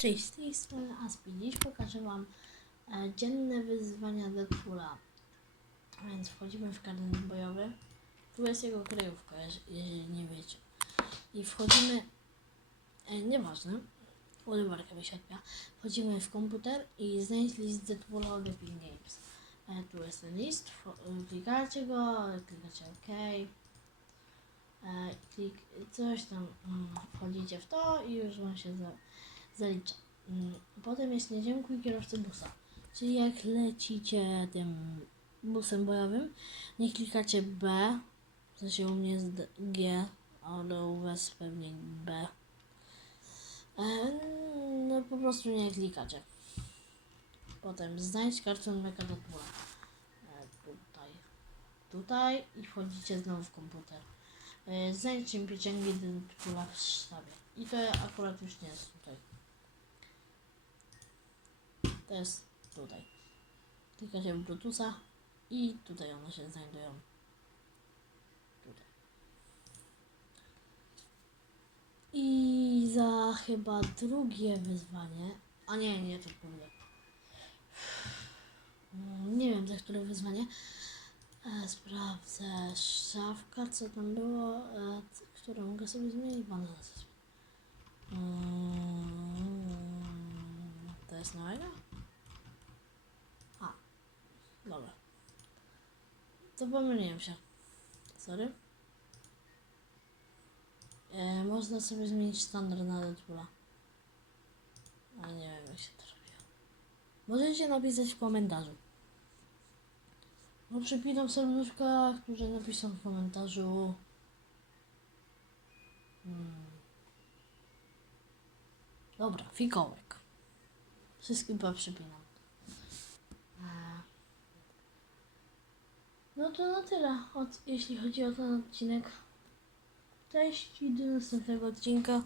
Cześć, z tej strony Aspi. Dziś pokażę Wam e, dzienne wyzwania Deadpoola. Więc wchodzimy w karnet bojowy. Tu jest jego kryjówka, jeż- jeżeli nie wiecie. I wchodzimy, e, nieważne, urywarka wyświetla. Wchodzimy w komputer i znajdź list Deadpoola od Epic Games. E, tu jest ten list, klikacie go, klikacie OK. E, klik, coś tam, mm, wchodzicie w to i już Wam się za, zalicza. Mm, Potem jest nie dziękuj kierowcy busa. Czyli jak lecicie tym busem bojowym, nie klikacie B, w sensie u mnie jest G, ale u Was pewnie B. E, no po prostu nie klikacie. Potem znajdź kartę Mega Deadpoola. E, tutaj. Tutaj i wchodzicie znowu w komputer. E, znajdźcie pieczęgi Deadpoola w sztabie. I to akurat już nie jest tutaj. To jest tutaj. Klikacie Bluetootha i tutaj one się znajdują. Tutaj. I za chyba drugie wyzwanie. A nie, nie, to kurde. Mm, Nie wiem za które wyzwanie. E, sprawdzę szafka, co tam było, e, którą mogę sobie zmienić. Banana sobie. Mm, to jest nowego? A, dobra. To pomyliłem się. Sorry. E, można sobie zmienić standard na Deadpoola. Ale nie wiem jak się to robiło. Możecie napisać w komentarzu. No przypinam serduszka, którzy napiszą w komentarzu. Hmm. Dobra, fikołek. Wszystkim przypinam. No to na tyle, od, jeśli chodzi o ten odcinek. Cześć i do następnego odcinka.